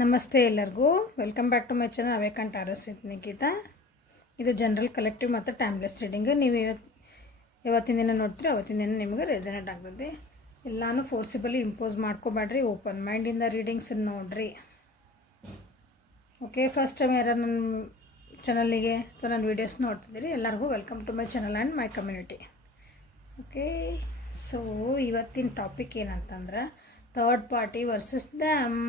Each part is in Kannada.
ನಮಸ್ತೆ ಎಲ್ಲರಿಗೂ. Welcome back to my channel awakened arrows with Nikhita. ಇದು ಜನರಲ್ ಕಲೆಕ್ಟಿವ್ ಮತ್ತು ಟೈಮ್ಲೆಸ್ ರೀಡಿಂಗ್. ನೀವು ಯಾವತ್ತಿನ ದಿನ ನೋಡ್ತೀರಿ ಅವತ್ತಿನ ದಿನ ನಿಮಗೆ ರೆಸನೇಟ್ ಆಗ್ತದೆ. ಎಲ್ಲನೂ ಫೋರ್ಸಿಬಲಿ ಇಂಪೋಸ್ ಮಾಡ್ಕೋಬೇಡ್ರಿ. ಓಪನ್ ಮೈಂಡಿಂದ ರೀಡಿಂಗ್ಸ್ ನೋಡಿರಿ. ಓಕೆ, ಫಸ್ಟ್ ಟೈಮ್ ಯಾರು ನನ್ನ ಚಾನಲ್ಲಿಗೆ ಅಥವಾ ನನ್ನ ವೀಡಿಯೋಸ್ ನೋಡ್ತಿದ್ದೀರಿ ಎಲ್ಲರಿಗೂ welcome to my channel and my community. Okay, so ಇವತ್ತಿನ ಟಾಪಿಕ್ ಏನಂತಂದ್ರೆ third party versus them.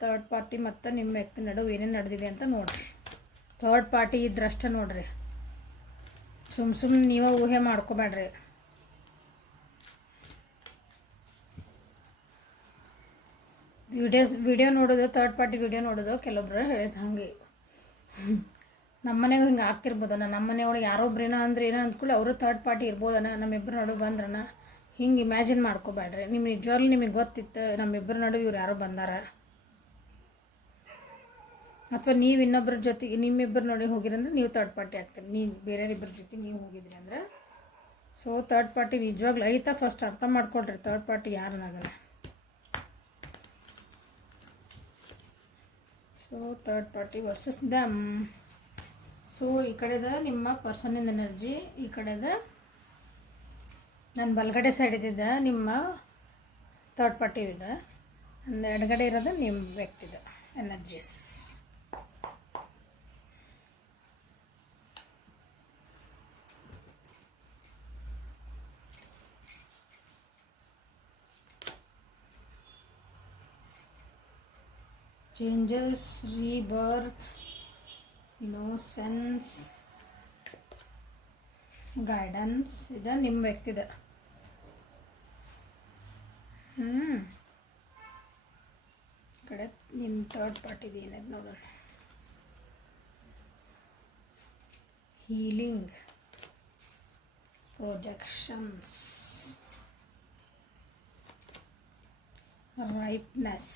Third party ಮತ್ತು ನಿಮ್ಮ ವ್ಯಕ್ತಿ ನಡುವೆ ಏನೇನು ನಡೆದಿದೆ ಅಂತ ನೋಡಿರಿ. ಥರ್ಡ್ ಪಾರ್ಟಿ ಇದ್ರಷ್ಟೇ ನೋಡಿರಿ, ಸುಮ್ಮನೆ ನೀವೇ ಊಹೆ ಮಾಡ್ಕೋಬೇಡ್ರಿ. ವಿಡಿಯೋ ನೋಡೋದು, ಥರ್ಡ್ ಪಾರ್ಟಿ ವಿಡಿಯೋ ನೋಡೋದು ಕೆಲವೊಬ್ರು ಹೇಳಿದ ಹಾಗೆ ನಮ್ಮ ಮನೆಗೆ ಹಿಂಗೆ ಆಗ್ತಿರ್ಬೋದನ, ನಮ್ಮ ಮನೆಯೊಳಗೆ ಯಾರೊಬ್ರೇನೋ ಅಂದ್ರೆ ಏನೋ ಅಂದ್ಕೊಳ್ಳಿ ಅವರು ಥರ್ಡ್ ಪಾರ್ಟಿ ಇರ್ಬೋದನ, ನಮ್ಮಿಬ್ಬರು ನಡುವೆ ಬಂದ್ರನ ಹಿಂಗೆ ಇಮ್ಯಾಜಿನ್ ಮಾಡ್ಕೋಬೇಡ್ರಿ. ನಿಮ್ಮ ನಿಜವಾಗ್ಲೂ ನಿಮಗೆ ಗೊತ್ತಿತ್ತು ನಮ್ಮಿಬ್ಬರ ನಡುವೆ ಇವ್ರು ಯಾರೋ ಬಂದಾರ, ಅಥವಾ ನೀವು ಇನ್ನೊಬ್ಬರ ಜೊತೆಗೆ ನಿಮ್ಮಿಬ್ಬರು ನೋಡಿ ಹೋಗಿರಂದ್ರೆ ನೀವು ಥರ್ಡ್ ಪಾರ್ಟಿ ಆಗ್ತೀರಿ. ನೀವು ಬೇರೆಯವ್ರಿಬ್ಬರ ಜೊತೆ ನೀವು ಹೋಗಿದ್ರಿ ಅಂದ್ರೆ ಸೊ ಥರ್ಡ್ ಪಾರ್ಟಿ ನಿಜವಾಗ್ಲೂ ಐತಾ ಫಸ್ಟ್ ಅರ್ಥ ಮಾಡ್ಕೊಳ್ರಿ ಥರ್ಡ್ ಪಾರ್ಟಿ ಯಾರು ಅನ್ನೋದನ್ನು. ಸೊ ಥರ್ಡ್ ಪಾರ್ಟಿ ವರ್ಸಸ್ ದಮ್. ಸೊ ಈ ಕಡೆದ ನಿಮ್ಮ ಪರ್ಸನಿನ ಎನರ್ಜಿ, ಈ ಕಡೆದ ನನ್ನ ಬಲಗಡೆ ಸೈಡ್ ಇದ್ದಿದ್ದ ನಿಮ್ಮ ಥರ್ಡ್ ಪಾರ್ಟಿ ಇದೆ, ನನ್ನ ಎಡಗಡೆ ಇರೋದು ನಿಮ್ಮ ವ್ಯಕ್ತಿದ energies. Changes, rebirth, innocence, guidance. ಇದು ನಿಮ್ಮ ವ್ಯಕ್ತಿದ. ಕಡೆ ನಿಮ್ಮ ಥರ್ಡ್ ಪಾರ್ಟಿದು ಏನಿದೆ ನೋಡೋಣ. Healing, projections, ripeness.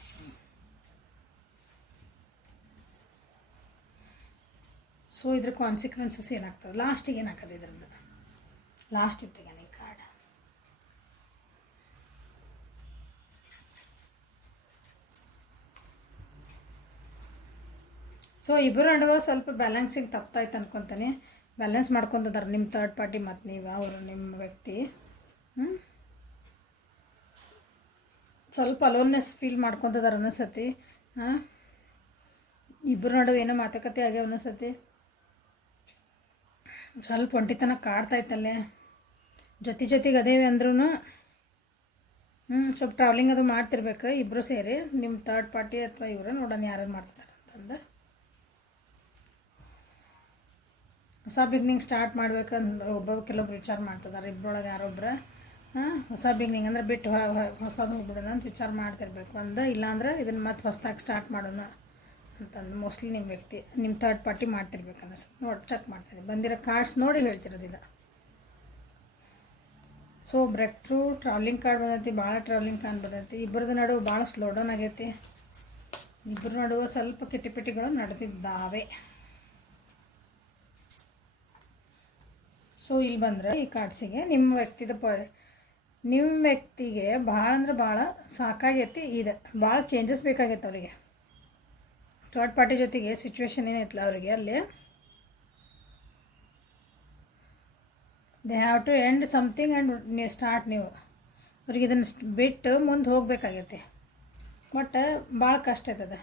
ಸೊ ಇದ್ರ ಕಾನ್ಸಿಕ್ವೆನ್ಸಸ್ ಏನಾಗ್ತದೆ, ಲಾಸ್ಟಿಗೆ ಏನಾಗ್ತದೆ ಇದ್ರದ್ದು, ಲಾಸ್ಟ್ ಇತ್ತಿಗೆ ಈ ಕಾರ್ಡ್. ಸೊ ಇಬ್ಬರು ನಡುವೆ ಸ್ವಲ್ಪ ಬ್ಯಾಲೆನ್ಸಿಂಗ್ ತಪ್ಪಾಯ್ತು ಅನ್ಕೊತಾನೆ. ಬ್ಯಾಲೆನ್ಸ್ ಮಾಡ್ಕೊತಿದ್ದಾರೆ ನಿಮ್ಮ ಥರ್ಡ್ ಪಾರ್ಟಿ ಮತ್ತು ನೀವು, ಅವರು ನಿಮ್ಮ ವ್ಯಕ್ತಿ ಸ್ವಲ್ಪ ಅಲೋನ್ನೆಸ್ ಫೀಲ್ ಮಾಡ್ಕೊತಿದ್ದಾರೆ ಅನ್ನಿಸತಿ. ಇಬ್ಬರು ನಡುವೆ ಏನೋ ಮಾತುಕತೆ ಆಗ್ಯಾವ ಅನ್ನಿಸತಿ. ಸ್ವಲ್ಪ ಒಂಟಿತನ ಕಾಡ್ತಾಯ್ತಲ್ಲೇ, ಜೊತೆಗೆ ಅದೇವಿ ಅಂದ್ರೂ ಸ್ವಲ್ಪ ಟ್ರಾವೆಲಿಂಗ್ ಅದು ಮಾಡ್ತಿರ್ಬೇಕು ಇಬ್ಬರು ಸೇರಿ. ನಿಮ್ಮ ಥರ್ಡ್ ಪಾರ್ಟಿ ಅಥವಾ ಇವರು ನೋಡೋಣ ಯಾರು ಮಾಡ್ತಾರೆ ಅಂತಂದು. ಹೊಸ ಬಿಗ್ನಿಂಗ್ ಸ್ಟಾರ್ಟ್ ಮಾಡ್ಬೇಕಂದ್ರೆ ಕೆಲವೊಬ್ರು ವಿಚಾರ ಮಾಡ್ತಿದ್ದಾರೆ. ಇಬ್ಬರೊಳಗೆ ಯಾರೊಬ್ರು ಹೊಸ ಬಿಗ್ನಿಂಗ್ ಅಂದರೆ ಬಿಟ್ಟು ಹೊಸದು ಹೋಗ್ಬಿಡೋಣ ಅಂತ ವಿಚಾರ ಮಾಡ್ತಿರ್ಬೇಕು. ಇಲ್ಲಾಂದ್ರೆ ಇದನ್ನು ಮತ್ತೆ ಹೊಸದಾಗಿ ಸ್ಟಾರ್ಟ್ ಮಾಡೋಣ ಅಂತಂದು ಮೋಸ್ಟ್ಲಿ ನಿಮ್ಮ ವ್ಯಕ್ತಿ ನಿಮ್ಮ ಥರ್ಡ್ ಪಾರ್ಟಿ ಮಾಡ್ತಿರ್ಬೇಕು ಅನ್ನಿಸ್ತು. ನೋಡಿ ಚೆಕ್ ಮಾಡ್ತೀನಿ, ಬಂದಿರೋ ಕಾರ್ಡ್ಸ್ ನೋಡಿ ಹೇಳ್ತಿರೋದು ಇದು. So breakthrough travelling card ಬಂದೈತಿ, ಭಾಳ ಟ್ರಾವೆಲಿಂಗ್ ಕಾರ್ಡ್ ಬಂದೈತಿ. ಇಬ್ಬರದ್ದು ನಡುವೆ ಭಾಳ ಸ್ಲೋ ಡೌನ್ ಆಗೈತಿ. ಇಬ್ಬರ ನಡುವೆ ಸ್ವಲ್ಪ ಕಿಟಿಪಿಟಿಗಳು ನಡೆದಿದ್ದಾವೆ. ಸೊ ಇಲ್ಲಿ ಬಂದರೆ ಈ ಕಾರ್ಡ್ಸಿಗೆ ನಿಮ್ಮ ವ್ಯಕ್ತಿಗೆ ಭಾಳ ಅಂದ್ರೆ ಭಾಳ ಸಾಕಾಗೈತಿ. ಇದೆ ಭಾಳ ಚೇಂಜಸ್ ಬೇಕಾಗೈತೆ ಅವರಿಗೆ. ಥರ್ಡ್ ಪಾರ್ಟಿ ಜೊತೆಗೆ ಸಿಚುವೇಶನ್ ಏನೈತಲ್ಲ ಅವರಿಗೆ, ಅಲ್ಲಿ they have to end something and start. ನೀವು ಅವ್ರಿಗೆ ಇದನ್ನು ಬಿಟ್ಟು ಮುಂದೆ ಹೋಗ್ಬೇಕಾಗೈತಿ. ಬಟ್ ಭಾಳ ಕಷ್ಟ ಆಯ್ತದ,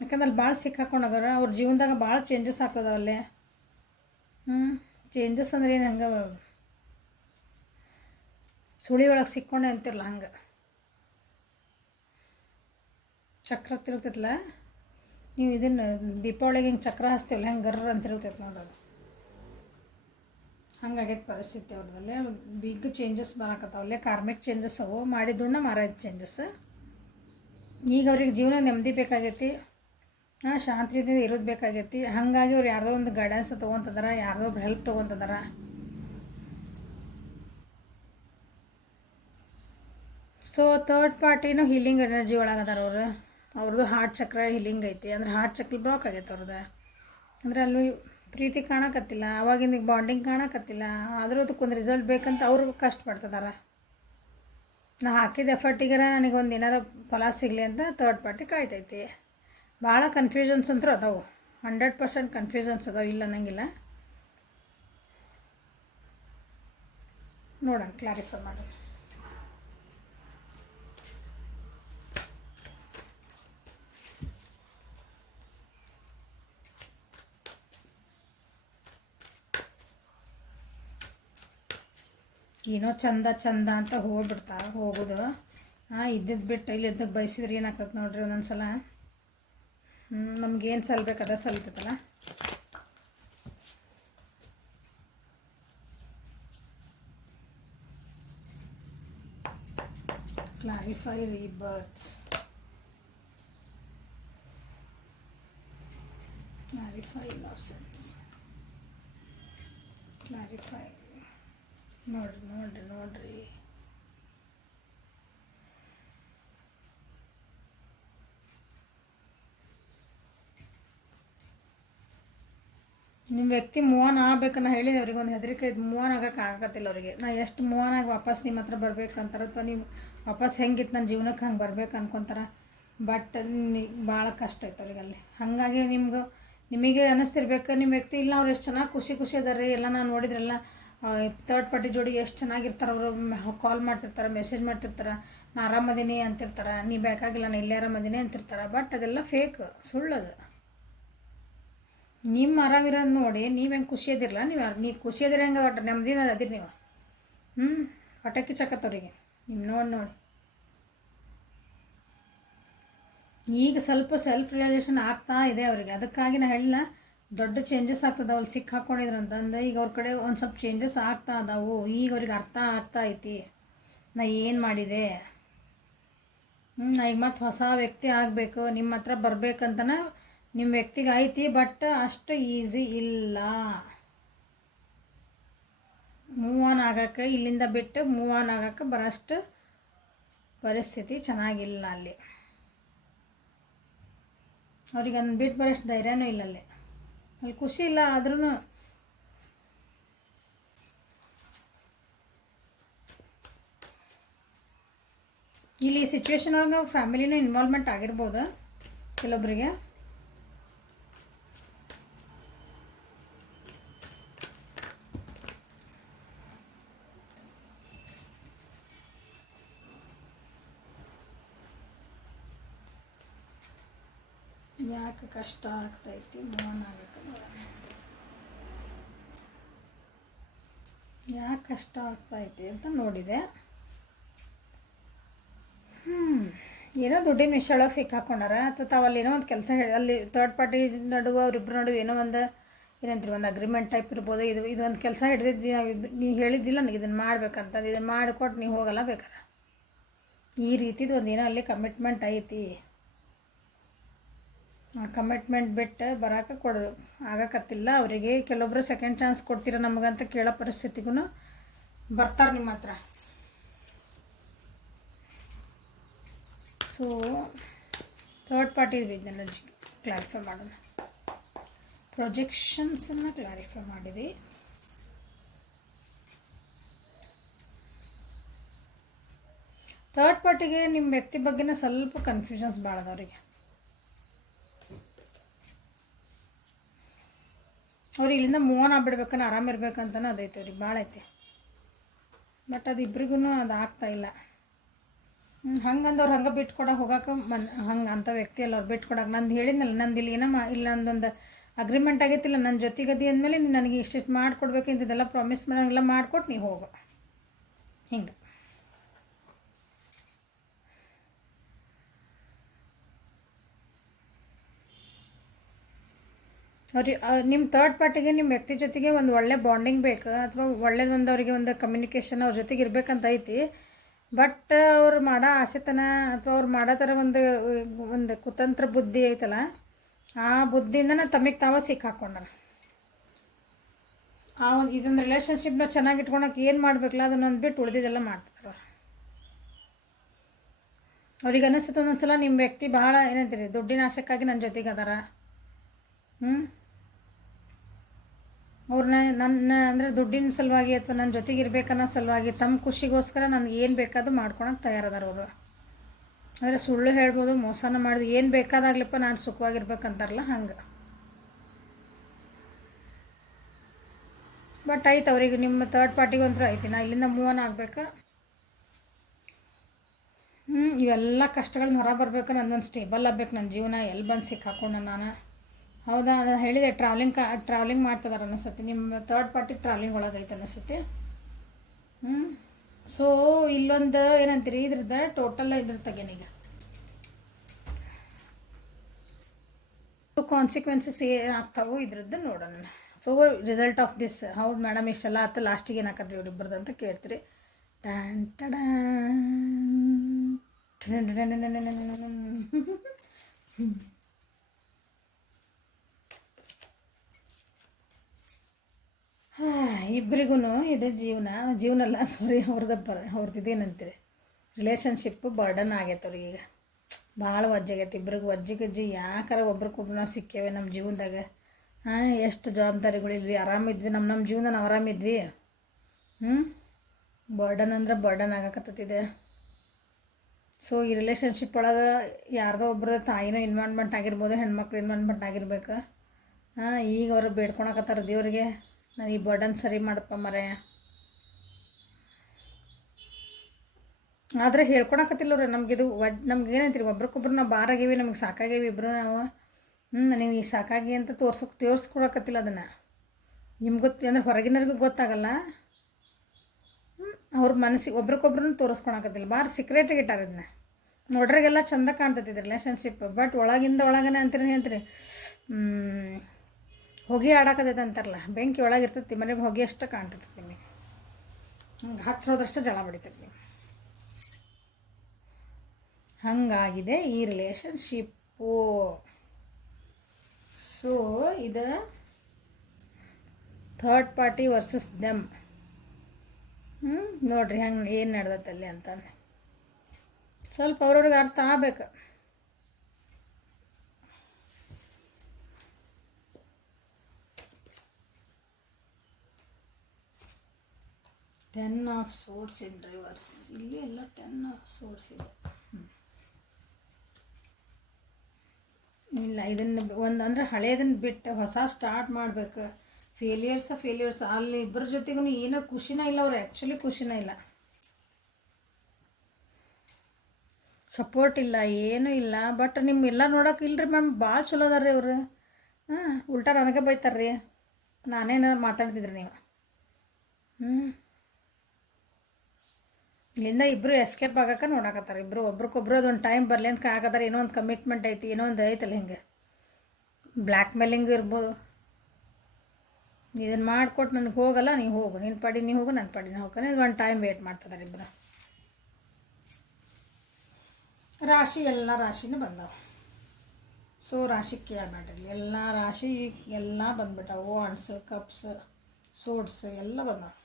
ಯಾಕಂದ್ರೆ ಅಲ್ಲಿ ಭಾಳ ಸಿಕ್ಕಾಕೊಂಡಾಗ ಅವ್ರ ಜೀವನದಾಗ ಭಾಳ ಚೇಂಜಸ್ ಆಗ್ತದವಲ್ಲೇ. ಚೇಂಜಸ್ ಅಂದ್ರೆ ಏನು, ಹಂಗೆ ಸುಳಿ ಒಳಗೆ ಸಿಕ್ಕೊಂಡೆ ಅಂತಿರಲ್ಲ ಹಂಗೆ. ಚಕ್ರ ತಿರುಗ್ತೈತಲ್ಲ, ನೀವು ಇದನ್ನು ದೀಪಾವಳಿಗೆ ಹಿಂಗೆ ಚಕ್ರ ಹಚ್ತೀವಲ್ಲ ಹೆಂಗೆ ಗರ್ರ ಅಂತ ತಿರುಗ್ತೈತೆ ನೋಡೋದು, ಹಂಗಾಗೈತೆ ಪರಿಸ್ಥಿತಿ ಅವ್ರದಲ್ಲೇ. ಬಿಗ್ ಚೇಂಜಸ್ ಬರಾಕತ್ತಾವಲ್ಲೇ, ಕಾರ್ಮಿಕ್ ಚೇಂಜಸ್ ಅವು ಮಾಡಿದ್ದುಣ್ಣ ಮಾರಾಯ್ತು ಚೇಂಜಸ್. ಈಗ ಅವ್ರಿಗೆ ಜೀವನ ನೆಮ್ಮದಿ ಬೇಕಾಗೈತಿ, ಶಾಂತಿಯಿಂದ ಇರೋದು ಬೇಕಾಗೈತಿ. ಹಾಗಾಗಿ ಅವ್ರು ಯಾರ್ದೋ ಒಂದು ಗೈಡೆನ್ಸ್ ತೊಗೊತದಾರ, ಯಾರ್ದೋ ಒಬ್ರು ಹೆಲ್ಪ್ ತೊಗೊತದಾರ. ಸೊ ಥರ್ಡ್ ಪಾರ್ಟಿನೂ ಹೀಲಿಂಗ್ ಎನರ್ಜಿ ಒಳಗದಾರ ಅವರು. ಅವ್ರದ್ದು ಹಾರ್ಟ್ ಚಕ್ರ ಹೀಲಿಂಗ್ ಐತಿ, ಅಂದ್ರೆ ಹಾರ್ಟ್ ಚಕ್ರ ಬ್ಲಾಕ್ ಆಗೈತೆ ಅವ್ರದ್ದು. ಅಂದರೆ ಅಲ್ಲಿ ಪ್ರೀತಿ ಕಾಣಕತ್ತಿಲ್ಲ, ಅವಾಗಿಂದ ಬಾಂಡಿಂಗ್ ಕಾಣಕತ್ತಿಲ್ಲ. ಆದರೂ ಅದಕ್ಕೊಂದು ರಿಸಲ್ಟ್ ಬೇಕಂತ ಅವರು ಕಷ್ಟಪಡ್ತಿದ್ದಾರೆ. ನಾ ಹಾಕಿದ ಎಫರ್ಟಿಗಾರ ನನಗೊಂದು ಏನಾರ ಫಲ ಸಿಗಲಿ ಅಂತ ಥರ್ಡ್ ಪಾರ್ಟಿ ಕಾಯ್ತೈತಿ. ಭಾಳ ಕನ್ಫ್ಯೂಷನ್ಸ್ ಅಂತೂ ಅದಾವೆ, 100% ಕನ್ಫ್ಯೂಷನ್ಸ್ ಅದಾವೆ, ಇಲ್ಲ ಅನ್ನಂಗಿಲ್ಲ. ನೋಡೋಣ, ಕ್ಲಾರಿಫೈ ಮಾಡೋಣ. ಏನೋ ಚಂದ ಚಂದ ಅಂತ ಹೋಗೋದು. ಇದ್ದದ್ದು ಬಿಟ್ಟು ಇಲ್ಲಿ ಇದ್ದಕ್ಕೆ ಬಯಸಿದ್ರೆ ಏನಾಗ್ತದೆ ನೋಡ್ರಿ ಒಂದೊಂದು ಸಲ. ನಮ್ಗೇನು ಸಲ್ಬೇಕು ಅದ ಸಲ್ತೈತಲ್ಲ. Clarify rebirth, clarify innocence, clarify. ನೋಡ್ರಿ ನಿಮ್ಮ ವ್ಯಕ್ತಿ ಮೂವ್ ಆನ್ ಆಗ್ಬೇಕನ್ನ ಹೇಳಿದೆ ಅವ್ರಿಗೆ. ಒಂದು ಹೆದರಿಕೆ ಮೂವ್ ಆನ್ ಆಗತ್ತಿಲ್ಲ ಅವರಿಗೆ. ನಾ ಎಷ್ಟು ಮೂವ್ ಆನ್ ಆಗಿ ವಾಪಸ್ ನಿಮ್ಮ ಹತ್ರ ಬರ್ಬೇಕಂತಾರ, ಅಥವಾ ನೀವು ವಾಪಸ್ ಹೆಂಗಿತ್ತು ನನ್ನ ಜೀವನಕ್ಕೆ ಹಂಗೆ ಬರ್ಬೇಕು ಅನ್ಕೊತಾರೆ. ಬಟ್ ಭಾಳ ಕಷ್ಟ ಐತೆ ಅವ್ರಿಗೆ ಅಲ್ಲಿ. ಹಾಗಾಗಿ ನಿಮಗೆ ಅನ್ನಿಸ್ತಿರ್ಬೇಕು ನಿಮ್ಮ ವ್ಯಕ್ತಿ ಇಲ್ಲ ಅವ್ರು ಎಷ್ಟು ಚೆನ್ನಾಗಿ ಖುಷಿ ಅದಾರೆ. ಎಲ್ಲ ನಾನು ನೋಡಿದ್ರೆಲ್ಲ ಥರ್ಡ್ ಪಾರ್ಟಿ ಜೋಡಿ ಎಷ್ಟು ಚೆನ್ನಾಗಿರ್ತಾರೆ. ಅವರು ಕಾಲ್ ಮಾಡ್ತಿರ್ತಾರೆ, ಮೆಸೇಜ್ ಮಾಡ್ತಿರ್ತಾರೆ, ನಾ ಆರಾಮದೀನಿ ಅಂತಿರ್ತಾರೆ, ನೀ ಬೇಕಾಗಿಲ್ಲ ನಾನು ಇಲ್ಲೇ ಆರಾಮದೀನಿ ಅಂತಿರ್ತಾರೆ. ಬಟ್ ಅದೆಲ್ಲ ಫೇಕ್, ಸುಳ್ಳದು. ನಿಮ್ಮ ಆರಾಮಿರೋದು ನೋಡಿ ನೀವು ಹೆಂಗೆ ಖುಷಿ ಅದಿರಲ್ಲ, ನೀವು ಖುಷಿ ಅದಿರ ಹೆಂಗೆ ಒಟ್ಟು ನೆಮ್ಮದಿನ ಅದಿರಿ ನೀವು. ಹೊಟ್ಟೆ ಚಕತ್ತವ್ರಿಗೆ ನಿಮ್ಮ ನೋಡಿ. ಈಗ ಸ್ವಲ್ಪ ಸೆಲ್ಫ್ ರಿಯಲೈಸೇಷನ್ ಆಗ್ತಾ ಇದೆ ಅವರಿಗೆ. ಅದಕ್ಕಾಗಿ ನಾ ಹೇಳಿಲ್ಲ ದೊಡ್ಡ ಚೇಂಜಸ್ ಆಗ್ತದೆ. ಅಲ್ಲಿ ಸಿಕ್ಕ ಹಾಕ್ಕೊಂಡಿದ್ರು ಅಂತಂದು ಈಗ ಅವ್ರ ಕಡೆ ಒಂದು ಸ್ವಲ್ಪ ಚೇಂಜಸ್ ಆಗ್ತಾ ಅದಾವು. ಈಗ ಅವ್ರಿಗೆ ಅರ್ಥ ಆಗ್ತಾ ಐತಿ ನಾ ಏನು ಮಾಡಿದೆ. ನಾ ಈಗ ಮತ್ತೆ ಹೊಸ ವ್ಯಕ್ತಿ ಆಗಬೇಕು, ನಿಮ್ಮ ಹತ್ರ ಬರ್ಬೇಕಂತನ ನಿಮ್ಮ ವ್ಯಕ್ತಿಗೆ ಐತಿ. ಬಟ್ ಅಷ್ಟು ಈಸಿ ಇಲ್ಲ ಮೂವ್ ಆನ್ ಆಗೋಕ್ಕೆ. ಇಲ್ಲಿಂದ ಬಿಟ್ಟು ಮೂವ್ ಆನ್ ಆಗೋಕ್ಕೆ ಬರೋಷ್ಟು ಪರಿಸ್ಥಿತಿ ಚೆನ್ನಾಗಿಲ್ಲ ಅಲ್ಲಿ. ಅವ್ರಿಗೆ ಅಂದು ಬಿಟ್ಟು ಬರೋಷ್ಟು ಧೈರ್ಯನೂ ಇಲ್ಲ ಅಲ್ಲಿ ಖುಷಿ ಇಲ್ಲ. ಆದ್ರೂ ಇಲ್ಲಿ ಸಿಚುವೇಶನ್ ಒಳಗೆ ಫ್ಯಾಮಿಲಿನೂ ಇನ್ವಾಲ್ವ್ಮೆಂಟ್ ಆಗಿರ್ಬೋದು ಕೆಲವೊಬ್ಬರಿಗೆ. ಯಾಕೆ ಕಷ್ಟ ಆಗ್ತೈತಿ ಮೋಹನ್ ಆಗಕ್ಕೆ, ಯಾಕೆ ಕಷ್ಟ ಆಗ್ತೈತಿ ಅಂತ ನೋಡಿದೆ. ಏನೋ ದುಡ್ಡಿನ ವಿಷಯ ಒಳಗೆ ಸಿಕ್ಕಾಕೊಂಡಾರ, ಅಥವಾ ತಾವಲ್ಲಿ ಏನೋ ಒಂದು ಕೆಲಸ ಅಲ್ಲಿ ಥರ್ಡ್ ಪಾರ್ಟಿ ನಡುವೆ ಅವ್ರಿಬ್ಬರು ನಡುವೆ ಏನೋ ಒಂದು ಏನಂತೀರಿ ಒಂದು ಅಗ್ರಿಮೆಂಟ್ ಟೈಪ್ ಇರ್ಬೋದು. ಇದೊಂದು ಕೆಲಸ ಹಿಡಿದಿದ್ದು ನೀವು ಹೇಳಿದ್ದಿಲ್ಲ ನನಗೆ ಇದನ್ನು ಮಾಡ್ಬೇಕಂತ, ಇದನ್ನು ಮಾಡಿಕೊಟ್ಟು ನೀವು ಹೋಗಲ್ಲ ಬೇಕಾರೆ. ಈ ರೀತಿದು ಒಂದು ಏನೋ ಅಲ್ಲಿ ಕಮಿಟ್ಮೆಂಟ್ ಐತಿ. ಆ ಕಮಿಟ್ಮೆಂಟ್ ಬಿಟ್ಟು ಬರೋಕೆ ಆಗಕತ್ತಿಲ್ಲ ಅವರಿಗೆ. ಕೆಲವೊಬ್ಬರು ಸೆಕೆಂಡ್ ಚಾನ್ಸ್ ಕೊಡ್ತೀರ ನಮಗಂತ ಕೇಳೋ ಪರಿಸ್ಥಿತಿಗೂ ಬರ್ತಾರೆ ನಿಮ್ಮ ಹತ್ರ. So third party energy clarify ಮಾಡೋಣ. ಪ್ರೊಜೆಕ್ಷನ್ಸನ್ನು ಕ್ಲಾರಿಫೈ ಮಾಡಿರಿ. ಥರ್ಡ್ ಪಾರ್ಟಿಗೆ ನಿಮ್ಮ ವ್ಯಕ್ತಿ ಬಗ್ಗೆನೇ ಸ್ವಲ್ಪ ಕನ್ಫ್ಯೂಷನ್ಸ್ ಭಾಳ ಅದವ್ರಿಗೆ. ಅವ್ರು ಇಲ್ಲಿಂದ ಮೂವ್ ಆನ್ ಆಗ್ಬಿಡ್ಬೇಕನ್ನ ಆರಾಮಿರ್ಬೇಕಂತನೂ ಅದೈತೆ ಅವ್ರಿಗೆ ಭಾಳ ಐತೆ. ಬಟ್ ಅದು ಇಬ್ರಿಗೂ ಅದು ಆಗ್ತಾಯಿಲ್ಲ. ಹಂಗಂದವ್ರು ಹಂಗೆ ಬಿಟ್ಕೊಡಕ್ಕೆ ಹೋಗೋಕೆ ಹಂಗೆ ಅಂಥ ವ್ಯಕ್ತಿ ಅಲ್ಲ ಅವ್ರು ಬಿಟ್ಕೊಡಕ್ಕೆ. ನಂದು ಹೇಳಿದ್ನಲ್ಲ, ನಂದು ಇಲ್ಲಿ ಏನೋ ಇಲ್ಲ ನಂದೊಂದು ಅಗ್ರಿಮೆಂಟ್ ಆಗೈತಿಲ್ಲ, ನನ್ನ ಜೊತೆಗದಿ ಅಂದಮೇಲೆ ನೀನು ನನಗೆ ಇಷ್ಟಿಷ್ಟು ಮಾಡಿಕೊಡ್ಬೇಕು ಇಂಥದ್ದೆಲ್ಲ ಪ್ರಾಮಿಸ್ ಮಾಡೋಂಗೆಲ್ಲ ಮಾಡಿಕೊಟ್ಟು ನೀವು ಹೋಗು ಹಿಂಗೆ. ಅವ್ರಿಗೆ ನಿಮ್ಮ ಥರ್ಡ್ ಪಾರ್ಟಿಗೆ ನಿಮ್ಮ ವ್ಯಕ್ತಿ ಜೊತೆಗೆ ಒಂದು ಒಳ್ಳೆ ಬಾಂಡಿಂಗ್ ಬೇಕು, ಅಥವಾ ಒಳ್ಳೇದೊಂದು ಅವರಿಗೆ ಒಂದು ಕಮ್ಯುನಿಕೇಷನ್ ಅವ್ರ ಜೊತೆಗೆ ಇರಬೇಕಂತ ಐತಿ. ಬಟ್ ಅವ್ರು ಮಾಡೋ ಆಸೆತನ ಅಥವಾ ಅವ್ರು ಮಾಡೋ ಥರ ಒಂದು ಕುತಂತ್ರ ಬುದ್ಧಿ ಐತಲ್ಲ, ಆ ಬುದ್ಧಿಯಿಂದನೇ ತಮಗೆ ತಾವ ಸಿಕ್ಕಾಕೊಂಡಾರ. ಆ ಒಂದು ಇದೊಂದು ರಿಲೇಷನ್ಶಿಪ್ನ ಚೆನ್ನಾಗಿ ಇಟ್ಕೊಳಕ್ಕೆ ಏನು ಮಾಡಬೇಕಲ್ಲ ಅದನ್ನೊಂದು ಬಿಟ್ಟು ಉಳಿದಿದ್ದೆಲ್ಲ ಮಾಡ್ತಾರೆ. ಅವ್ರಿಗೆ ಅನ್ನಿಸುತ್ತೆ ಒಂದೊಂದ್ಸಲ ನಿಮ್ಮ ವ್ಯಕ್ತಿ ಭಾಳ ಏನಂತೀರಿ ದುಡ್ಡಿನ ಆಸೆಕ್ಕಾಗಿ ನನ್ನ ಜೊತೆಗೆ ಅದಾರ. ಅವ್ರನ್ನ ನನ್ನ ಅಂದರೆ ದುಡ್ಡಿನ ಸಲುವಾಗಿ ಅಥವಾ ನನ್ನ ಜೊತೆಗೆ ಇರಬೇಕನ್ನೋ ಸಲುವಾಗಿ ತಮ್ಮ ಖುಷಿಗೋಸ್ಕರ ನನಗೆ ಏನು ಬೇಕಾದರೂ ಮಾಡ್ಕೊಳಕ್ಕೆ ತಯಾರದಾರ ಅವರು. ಅಂದರೆ ಸುಳ್ಳು ಹೇಳ್ಬೋದು, ಮೋಸನ ಮಾಡಿದ್ರು, ಏನು ಬೇಕಾದಾಗ್ಲಪ್ಪ ನಾನು ಸುಖವಾಗಿರ್ಬೇಕಂತಾರಲ್ಲ ಹಂಗೆ. ಬಟ್ ಆಯ್ತು ಅವ್ರಿಗೆ ನಿಮ್ಮ ತರ್ಡ್ ಪಾರ್ಟಿಗೆ ಒಂಥರ ಐತಿ, ನಾ ಇಲ್ಲಿಂದ ಮೂವನ್ ಆಗ್ಬೇಕು. ಇವೆಲ್ಲ ಕಷ್ಟಗಳನ್ನ ಹೊರ ಬರ್ಬೇಕು, ನನ್ನೊಂದು ಸ್ಟೇಬಲ್ ಆಗ್ಬೇಕು, ನನ್ನ ಜೀವನ ಎಲ್ಲಿ ಬಂದು ಸಿಕ್ಕಾಕೊಂಡು ನಾನು. ಹೌದಾ, ನಾನು ಹೇಳಿದೆ ಟ್ರಾವೆಲಿಂಗ್ ಮಾಡ್ತಿದಾರೆ ಅನ್ನಿಸ್ತತಿ, ನಿಮ್ಮ ತರ್ಡ್ ಪಾರ್ಟಿ ಟ್ರಾವೆಲಿಂಗ್ ಒಳಗೈತೆ ಅನ್ನಿಸ್ತತಿ. ಸೊ ಇಲ್ಲೊಂದು ಏನಂತೀರಿ ಇದ್ರದ್ದು ಟೋಟಲ್ ಇದ್ರ ತೆಗೇನೀಗ ಕಾನ್ಸಿಕ್ವೆನ್ಸಸ್ ಏನಾಗ್ತಾವೋ ಇದ್ರದ್ದು ನೋಡೋಣ. ಸೊ ರಿಸಲ್ಟ್ ಆಫ್ ದಿಸ್, ಹೌದು ಮೇಡಮ್ ಇಷ್ಟೆಲ್ಲ ಆತ ಲಾಸ್ಟಿಗೆ ಏನಾಕತ್ರಿ ಇವ್ರಿಬ್ಬರದ್ದು ಅಂತ ಕೇಳ್ತೀರಿ. ಟ್ಯಾನ್ ಇಬ್ಬರಿಗೂ ಇದೆ ಜೀವನ ಸಾರಿ ಅವ್ರದ್ದು ಇದೇನಂತೀರಿ ರಿಲೇಷನ್ಶಿಪ್ಪು ಬರ್ಡನ್ ಆಗೈತೆ ಅವ್ರಿಗೆ. ಈಗ ಭಾಳ ವಜ್ಜಾಗೈತೆ ಇಬ್ರಿಗೆ, ವಜ್ಜಿ ಯಾಕಾರ ಒಬ್ರಿಗೊಬ್ರು ನಾವು ಸಿಕ್ಕೇವೆ ನಮ್ಮ ಜೀವನದಾಗ. ಎಷ್ಟು ಜವಾಬ್ದಾರಿಗಳಿದ್ವಿ, ಆರಾಮಿದ್ವಿ, ನಮ್ಮ ಜೀವನ ನಾವು ಆರಾಮಿದ್ವಿ. ಬರ್ಡನ್ ಅಂದ್ರೆ ಬರ್ಡನ್ ಆಗಕತ್ತಿದೆ. ಸೊ ಈ ರಿಲೇಷನ್ಶಿಪ್ ಒಳಗೆ ಯಾರ್ದೋ ಒಬ್ಬರು ತಾಯಿನೋ ಇನ್ವಾಲ್ವ್ಮೆಂಟ್ ಆಗಿರ್ಬೋದು, ಹೆಣ್ಮಕ್ಳು ಇನ್ವಾಲ್ವ್ಮೆಂಟ್ ಆಗಿರ್ಬೇಕು. ಈಗ ಅವರು ಬೇಡ್ಕೊಳಕತ್ತಾರ ದೇವ್ರಿಗೆ, ನಾನು ಈ ಬರ್ಡನ್ ಸರಿ ಮಾಡಪ್ಪ ಮರೆ. ಆದರೆ ಹೇಳ್ಕೊಳಕತ್ತಿಲ್ಲವ್ರೆ ನಮಗಿದು ನಮ್ಗೆ ಏನಂತೀರಿ, ಒಬ್ರಿಗೊಬ್ರು ನಾವು ಬಾರಾಗೀವಿ, ನಮಗೆ ಸಾಕಾಗೇವಿ ಇಬ್ಬರು ನಾವು. ನನಗೆ ಈ ಸಾಕಾಗಿ ಅಂತ ತೋರಿಸ್ಕೊಳಕತ್ತಿಲ್ಲ ಅದನ್ನು. ನಿಮ್ಗೆ ಅಂದರೆ ಹೊರಗಿನವ್ರಿಗೂ ಗೊತ್ತಾಗಲ್ಲ, ಅವ್ರ ಮನಸ್ಸಿಗೆ ಒಬ್ರಿಗೊಬ್ರು ತೋರಿಸ್ಕೊಳಕತ್ತಿಲ್ಲ. ಬಾರಿ ಸೀಕ್ರೆಟಾಗಿ ಇಟ್ಟಾರ ಇದನ್ನ. ನೋಡ್ರಿಗೆಲ್ಲ ಚಂದ ಕಾಣ್ತೈತಿ ರಿಲೇಷನ್ಶಿಪ್, ಬಟ್ ಒಳಗಿಂದ ಒಳಗನೆ ಅಂತೀರಿ ಹೊಗೆ ಆಡಾಕತೈತೆ ಅಂತಾರಲ್ಲ, ಬೆಂಕಿ ಒಳಗಿರ್ತೈತಿ, ಮನೆ ಹೊಗೆ ಅಷ್ಟು ಕಾಣ್ತೈತಿ ನಿಮಗೆ. ಹಂಗೆ ಹಾಕ್ಸೋದ್ರಷ್ಟು ಜಳ ಬಡಿತೈತಿ. ಹಾಗಾಗಿದೆ ಈ ರಿಲೇಷನ್ಶಿಪ್ಪು. ಸೊ ಇದು ಥರ್ಡ್ ಪಾರ್ಟಿ ವರ್ಸಸ್ ದೆಮ್. ನೋಡ್ರಿ ಹಂಗೆ ಏನು ನಡೆದತ್ತಲ್ಲಿ ಅಂತಂದು ಸ್ವಲ್ಪ ಅವ್ರವ್ರಿಗೆ ಅರ್ಥ ಆಗ್ಬೇಕು. Ten of source in rivers, ಇಲ್ಲಿ ಎಲ್ಲ 10 ಆಫ್ ಸೋರ್ಸ್ ಇದೆ. ಇಲ್ಲ ಇದನ್ನು ಒಂದು ಅಂದರೆ ಹಳೇದನ್ನು ಬಿಟ್ಟು ಹೊಸ ಸ್ಟಾರ್ಟ್ ಮಾಡಬೇಕು. ಫೇಲಿಯರ್ಸ್ ಅಲ್ಲಿ ಇಬ್ಬರ ಜೊತೆಗೂ ಏನೋ ಖುಷಿನೇ ಇಲ್ಲ, ಅವ್ರು ಆ್ಯಕ್ಚುಲಿ ಖುಷಿನೇ ಇಲ್ಲ, ಸಪೋರ್ಟ್ ಇಲ್ಲ, ಏನೂ ಇಲ್ಲ. ಬಟ್ ನಿಮ್ಗೆಲ್ಲ ನೋಡೋಕೆ ಇಲ್ಲರಿ ಮ್ಯಾಮ್, ಭಾಳ ಚಲೋ ಅದಾರ ರೀ ಅವರು. ಉಲ್ಟಾ ನನಗೆ ಬೈತಾರ್ರಿ, ನಾನೇನು ಮಾತಾಡ್ತಿದ್ರಿ ನೀವು. ಇಲ್ಲಿಂದ ಇಬ್ಬರು ಎಸ್ಕೇಪ್ ಆಗಕ್ಕೆ ನೋಡಕತ್ತಾರೆ ಇಬ್ಬರು. ಒಬ್ರಿಗೊಬ್ರು ಅದೊಂದು ಟೈಮ್ ಬರಲಿ ಅಂತ ಕಾಕತ್ತಾರೆ. ಏನೋ ಒಂದು ಕಮಿಟ್ಮೆಂಟ್ ಐತಿ, ಏನೋ ಒಂದು ಐತಲ್ಲ, ಹಿಂಗೆ ಬ್ಲ್ಯಾಕ್ ಮೇಲಿಂಗ್ ಇರ್ಬೋದು. ಇದನ್ನು ಮಾಡಿಕೊಟ್ಟು ನನಗೆ ಹೋಗಲ್ಲ, ನೀವು ಹೋಗು, ನಿನ್ನ ಪಾಡಿ ನೀವು ಹೋಗು, ನನ್ನ ಪಾಡಿ ನಾನು ಹೋಗ್ತಾನೆ. ಇದು ಒಂದು ಟೈಮ್ ವೇಟ್ ಮಾಡ್ತಿದ್ದಾರೆ ಇಬ್ಬರು. ರಾಶಿ ಎಲ್ಲ ರಾಶಿನೂ ಬಂದವು. ಸೊ ರಾಶಿ ಕೇಳಬೇಡ್ರಿ, ಎಲ್ಲ ರಾಶಿ ಎಲ್ಲ ಬಂದ್ಬಿಟ್ಟವು. ವಾಂಡ್ಸ್, ಕಪ್ಸ್, ಸೋಡ್ಸ್ ಎಲ್ಲ ಬಂದವು.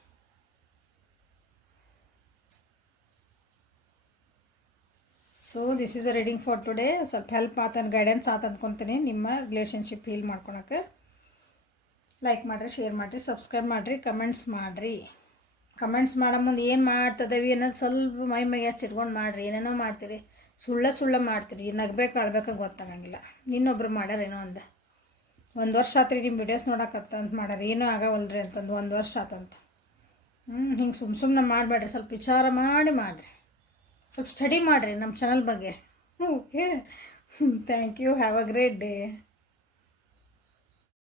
So this is a reading for today. ಸ್ವಲ್ಪ ಹೆಲ್ಪ್ ಆತನ ಗೈಡೆನ್ಸ್ ಆತ ಅಂದ್ಕೊತೀನಿ ನಿಮ್ಮ ರಿಲೇಷನ್ಶಿಪ್ ಹೀಲ್ ಮಾಡ್ಕೊಳಕ್ಕೆ. ಲೈಕ್ ಮಾಡಿರಿ, ಶೇರ್ ಮಾಡಿರಿ, ಸಬ್ಸ್ಕ್ರೈಬ್ ಮಾಡಿರಿ, ಕಮೆಂಟ್ಸ್ ಮಾಡಿರಿ. ಕಮೆಂಟ್ಸ್ ಮಾಡೋ ಮುಂದೆ ಏನು ಮಾಡ್ತದೇವಿ ಅನ್ನೋದು ಸ್ವಲ್ಪ ಮೈಗೆ ಹಚ್ಚಿಟ್ಕೊಂಡು ಮಾಡಿರಿ. ಏನೇನೋ ಮಾಡ್ತೀರಿ, ಸುಳ್ಳ ಮಾಡ್ತೀರಿ, ನಗಬೇಕು ಅಳ್ಬೇಕು ಗೊತ್ತಾಗಂಗಿಲ್ಲ. ಇನ್ನೊಬ್ರು ಮಾಡ್ಯಾರ ಏನೋ ಒಂದು ವರ್ಷ ಆತ್ರಿ ನಿಮ್ಮ ವಿಡಿಯೋಸ್ ನೋಡಕತ್ತಂತ ಮಾಡ್ಯಾರ, ಏನೂ ಆಗವಲ್ರಿ ಅಂತಂದು 1 ವರ್ಷ ಆತಂತ. ಹಿಂಗೆ ಸುಮ್ಮನೆ ಮಾಡಬೇಡ್ರಿ, ಸ್ವಲ್ಪ ವಿಚಾರ ಮಾಡಿರಿ, ಸ್ವಲ್ಪ ಸ್ಟಡಿ ಮಾಡಿರಿ ನಮ್ಮ ಚಾನಲ್ ಬಗ್ಗೆ. Okay, thank you, have a great day.